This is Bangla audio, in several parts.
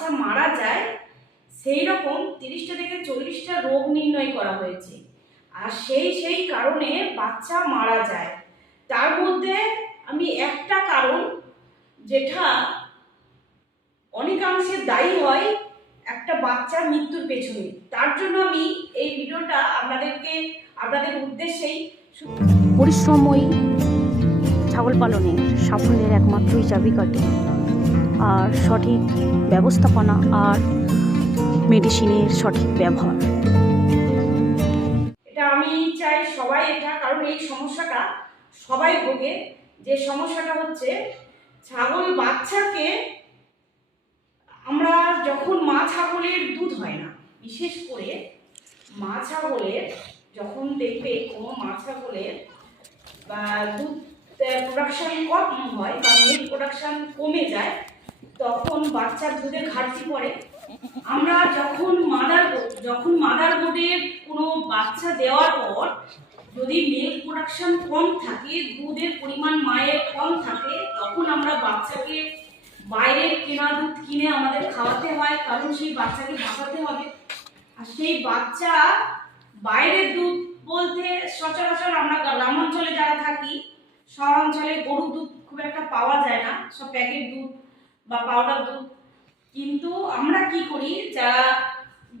বাচ্চা মারা যায়, সেই রকম তিরিশটা থেকে চল্লিশটা রোগ নির্ণয় করা হয়েছে। আর সেই সেই কারণে বাচ্চা মারা যায়। তার মধ্যে আমি একটা কারণ যেটা অনেকাংশে দায়ী হয়, একটা বাচ্চার মৃত্যুর পেছনে। তার জন্য আমি এই ভিডিওটা আপনাদেরকে, আপনাদের উদ্দেশ্যেই পরিশ্রমই ছাগল পালনের সাফল্যের একমাত্রই চাবিকাঠি আর সঠিক ব্যবস্থাপনা আর মেডিসিনের সঠিক ব্যবহার। এটা আমি চাই সবাই এটা, কারণ এই সমস্যাটা সবাই ভোগে। যে সমস্যাটা হচ্ছে, ছাগল বাচ্চাকে আমরা যখন মা ছাগলের দুধ হয় না, বিশেষ করে মা ছাগলের যখন দেখবে কোনো মা ছাগলের, বা দুধ প্রোডাকশন কম হয় বা মিল্ক প্রোডাকশন কমে যায় তখন বাচ্চার দুধের ঘাটতি পড়ে। আমরা যখন মাদার যখন মাদার বোর্ডের কোনো বাচ্চা দেওয়ার পর যদি মিল্ক প্রোডাকশন কম থাকে, দুধের পরিমাণ মায়ের কম থাকে, তখন আমরা বাচ্চাকে বাইরের কেনা দুধ কিনে আমাদের খাওয়াতে হয়, কারণ সেই বাচ্চাকে বাঁচাতে হবে। আর সেই বাচ্চা বাইরের দুধ বলতে সচরাচর আমরা গ্রামাঞ্চলে যারা থাকি শহরাঞ্চলে গরুর দুধ খুব একটা পাওয়া যায় না, সব প্যাকেট দুধ বা পাউডার দুধ। কিন্তু আমরা কি করি, যারা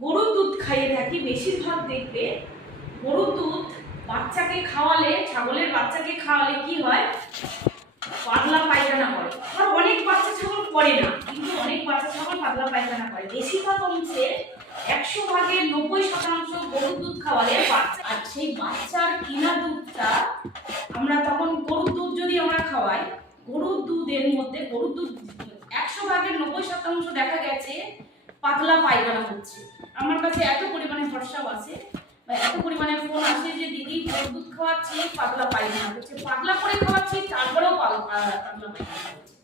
গরুর দুধ খাইয়ে থাকি, বেশিরভাগ দেখবে গরুর দুধ বাচ্চাকে খাওয়ালে, ছাগলের বাচ্চাকে খাওয়ালে কি হয়? পাতলা পায়খানা করে। আর অনেক বাচ্চা ছাগল করে না, কিন্তু অনেক বাচ্চা ছাগল পাতলা পায়খানা করে। বেশিরভাগ অংশে একশো ভাগের নব্বই শতাংশ গরুর দুধ খাওয়ালে বাচ্চা। আর সেই বাচ্চার কিনা দুধটা আমরা তখন গরুর দুধ যদি আমরা খাওয়াই, গরুর দুধের মধ্যে, গরুর দুধ একশো ভাগের নব্বই শতাংশ দেখা গেছে পাতলা পায়খানা হচ্ছে। আমার কাছে এত পরিমাণে ভরসাও আছে বা এত পরিমাণে ফোন আসে যে দিদি দুধ খাওয়াচ্ছে, পাতলা পায়খানা হচ্ছে। পাতলা করে খাওয়াচ্ছে, তারপরেও পাতলা পায়খানা হচ্ছে।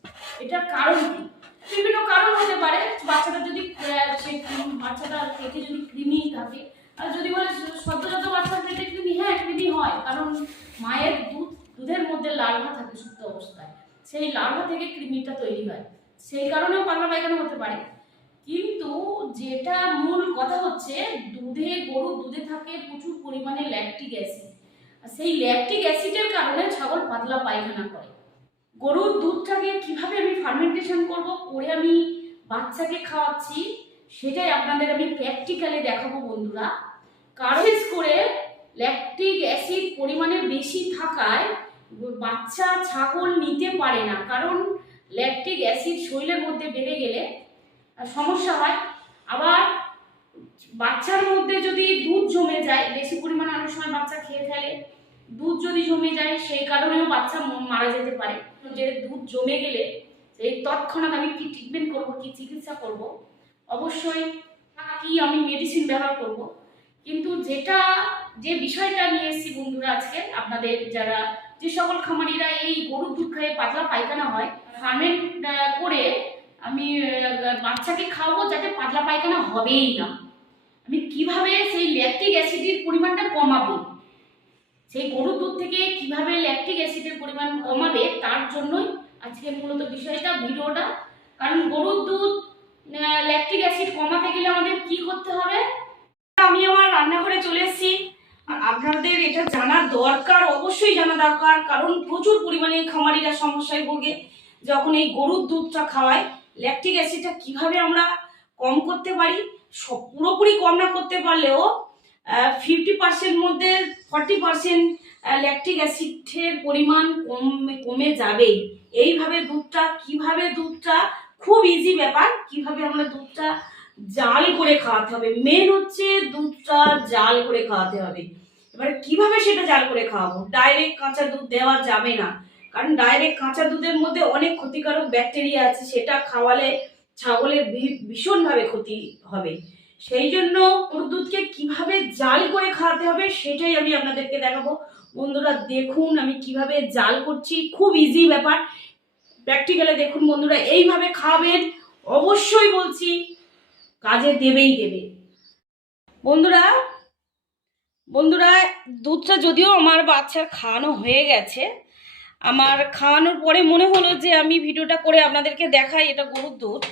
এটার কারণ কি? বিভিন্ন কারণ হতে পারে। বাচ্চাটা যদি সে বাচ্চাটা পেটে যদি কৃমি থাকে, আর যদি বলে সদ্যজাত বাচ্চার পেটে কৃমি হ্যাঁ কৃমি হয়। কারণ মায়ের দুধ দুধের মধ্যে লার্ভা থাকে সুপ্ত অবস্থায়। সেই লার্ভা থেকে কৃমিটা তৈরি হয়। সেই কারণেও পাতলা পায়খানা হতে পারে। কিন্তু যেটা মূল কথা হচ্ছে, দুধে গরুর দুধে থাকে প্রচুর পরিমাণে ল্যাকটিক অ্যাসিড আর সেই ল্যাকটিক অ্যাসিডের কারণে ছাগল পাতলা পায়খানা করে। গরুর দুধটাকে কীভাবে আমি ফার্মেন্টেশন করব, করে আমি বাচ্চাকে খাওয়াচ্ছি, সেটাই আপনাদের আমি প্র্যাকটিক্যালি দেখাবো বন্ধুরা। কারেজ করে ল্যাকটিক অ্যাসিড পরিমাণে বেশি থাকায় বাচ্চা ছাগল নিতে পারে না। কারণ ল্যাকটিক অ্যাসিড শরীরের মধ্যে বেড়ে গেলে সমস্যা হয়। আবার বাচ্চার মধ্যে যদি দুধ জমে যায়, বেশি পরিমাণে অনেক সময় বাচ্চা খেয়ে ফেলে, দুধ যদি জমে যায়, সেই কারণেও বাচ্চা মারা যেতে পারে। যে দুধ জমে গেলে, সেই তৎক্ষণাৎ আমি কি ট্রিটমেন্ট করব, কি চিকিৎসা করব? অবশ্যই কি আমি মেডিসিন ব্যবহার করব। কিন্তু যেটা, যে বিষয়টা নিয়ে এসেছি বন্ধুরা আজকে, আপনাদের যারা যে সকল খামারিরা এই গরুর দুধ খাইয়ে পাতলা পায়খানা হয় ফার্মেন্ট করে আমি বাচ্চাকে খাওয়াবো যাতে পাতলা পায়খানা হবেই না। আমি কীভাবে সেই ল্যাকটিক অ্যাসিডের পরিমাণটা কমাবো? সেই গরুর দুধ থেকে কীভাবে ল্যাকটিক অ্যাসিডের পরিমাণ কমাবে, তার জন্যই আজকে মূলত বিষয়টা, ভিডিওটা। কারণ গরুর দুধ ল্যাকটিক অ্যাসিড কমাতে গেলে আমাদের কি করতে হবে? আমি আমার রান্নাঘরে চলে এসেছি। আর আপনাদের এটা জানা দরকার, অবশ্যই জানা দরকার, কারণ প্রচুর পরিমাণে খামারিরা সমস্যায় ভোগে। যখন এই গরুর দুধটা খাওয়ায় ল্যাকটিক অ্যাসিডটা কীভাবে আমরা কম করতে পারি, সব পুরোপুরি কম না করতে পারলেও ফিফটি পার্সেন্ট মধ্যে ফর্টি পার্সেন্ট ল্যাকটিক অ্যাসিডের পরিমাণ কমে কমে যাবেই। এইভাবে দুধটা, কীভাবে দুধটা, খুব ইজি ব্যাপার, কীভাবে আমরা দুধটা জাল করে খাওয়াতে হবে। মেন হচ্ছে দুধটা জাল করে খাওয়াতে হবে। এবার কীভাবে সেটা জাল করে খাওয়াবো? ডাইরেক্ট কাঁচা দুধ দেওয়া যাবে না। কারণ ডাইরেক্ট কাঁচা দুধের মধ্যে অনেক ক্ষতিকারক ব্যাকটেরিয়া আছে, সেটা খাওয়ালে ছাগলের ভীষণভাবে ক্ষতি হবে। সেই জন্য গরুর দুধকে কীভাবে জাল করে খাওয়াতে হবে সেটাই আমি আপনাদেরকে দেখাবো। বন্ধুরা, দেখুন আমি কীভাবে জাল করছি, খুব ইজি ব্যাপার। প্র্যাকটিক্যালে দেখুন বন্ধুরা, এইভাবে খাবেন, অবশ্যই বলছি, কাজে দেবেই দেবে। বন্ধুরা বন্ধুরা, দুধটা যদিও আমার বাচ্চার খাওয়ানো হয়ে গেছে আমার খাওয়ানোর পরে মনে হলো যে আমি ভিডিওটা করে আপনাদেরকে দেখাই, এটা গরুর দুধ।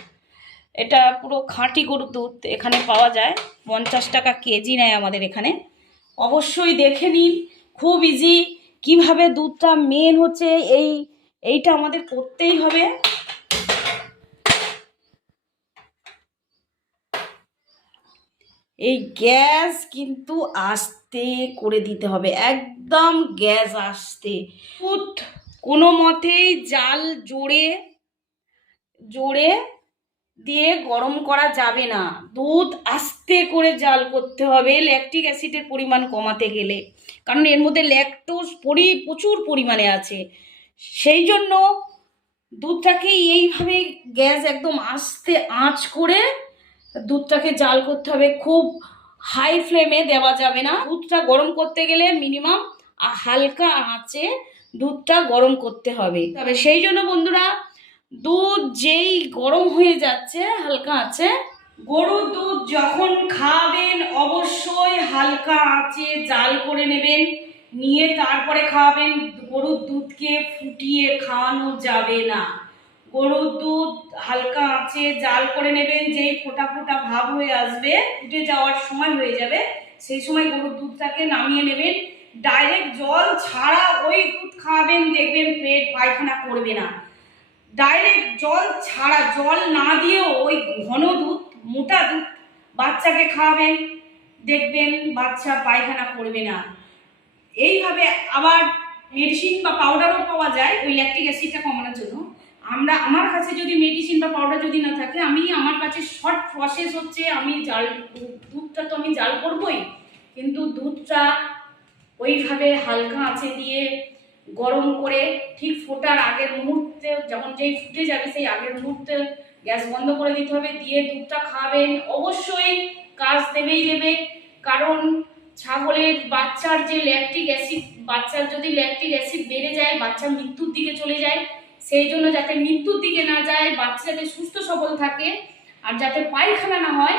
এটা পুরো খাঁটি গরুর দুধ এখানে পাওয়া যায়। পঞ্চাশ টাকা কেজি নেয় আমাদের এখানে। অবশ্যই দেখে নিন, খুব ইজি কীভাবে দুধটা মেন হচ্ছে, এই, এইটা আমাদের করতেই হবে। এই গ্যাস কিন্তু আস্তে করে দিতে হবে একদম গ্যাস আস্তে। কোনো মতেই জাল জোরে জোরে দিয়ে গরম করা যাবে না। দুধ আস্তে করে জাল করতে হবে ল্যাকটিক অ্যাসিডের পরিমাণ কমাতে গেলে। কারণ এর মধ্যে ল্যাকটোস পরি প্রচুর পরিমাণে আছে। সেই জন্য দুধটাকে এইভাবে গ্যাস একদম আস্তে আঁচ করে দুধটাকে জাল করতে হবে। খুব হাই ফ্লেমে দেওয়া যাবে না। দুধটা গরম করতে গেলে মিনিমাম হালকা আঁচে দুধটা গরম করতে হবে। তবে সেই জন্য বন্ধুরা, দুধ যেই গরম হয়ে যাচ্ছে, হালকা আছে গরুর দুধ যখন খাবেন অবশ্যই হালকা আঁচে জাল করে নেবেন। নিয়ে তারপরে খাওয়াবেন। গরুর দুধকে ফুটিয়ে খাওয়ানো যাবে না। গরুর দুধ হালকা আঁচে জাল করে নেবেন, যেই ফোটা ফোটা ভাব হয়ে আসবে ফুটে যাওয়ার সময় হয়ে যাবে, সেই সময় গরুর দুধটাকে নামিয়ে নেবেন। ডাইরেক্ট জল ছাড়া ওই দুধ খাওয়াবেন দেখবেন পেট পায়খানা করবে না। ডাইরেক্ট জল ছাড়া, জল না দিয়েও ওই ঘন দুধ, মোটা দুধ বাচ্চাকে খাওয়াবেন দেখবেন বাচ্চা পায়খানা করবে না। এইভাবে আবার মেডিসিন বা পাউডারও পাওয়া যায়, ওই ল্যাকটিক অ্যাসিডটা কমানোর জন্য। আমরা, আমার কাছে যদি মেডিসিন বা পাউডার যদি না থাকে, আমি আমার কাছে শর্ট প্রসেস হচ্ছে, আমি জাল, দুধটা তো আমি জাল করবই, কিন্তু দুধটা ওইভাবে হালকা আঁচে দিয়ে গরম করে ঠিক ফোটার আগের মুহূর্তে, যখন যেই ফুটে যাবে সেই আগের মুহূর্তে গ্যাস বন্ধ করে দিতে হবে, দিয়ে দুধটা খাবেন। অবশ্যই কাজ দেবেই দেবে, কারণ ছাগলের বাচ্চার যে ল্যাকটিক অ্যাসিড বাচ্চার যদি ল্যাকটিক অ্যাসিড বেড়ে যায়, বাচ্চা মৃত্যুর দিকে চলে যায় সেই জন্য যাতে মৃত্যুর দিকে না যায়, বাচ্চা সুস্থ সবল থাকে, আর যাতে পায়খানা না হয়,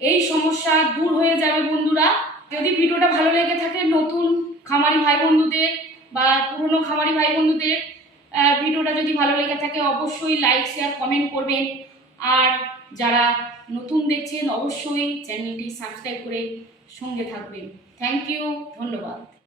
এই সমস্যা দূর হয়ে যাবে বন্ধুরা। যদি ভিডিওটা ভালো লেগে থাকে, নতুন খামারি ভাই বন্ধুদের বা পুরনো খামারি ভাই বন্ধুদের ভিডিওটা যদি ভালো লেগে থাকে, অবশ্যই লাইক শেয়ার কমেন্ট করবেন। আর যারা নতুন দেখছেন, অবশ্যই চ্যানেলটি সাবস্ক্রাইব করে সঙ্গে থাকবেন। থ্যাংক ইউ ধন্যবাদ।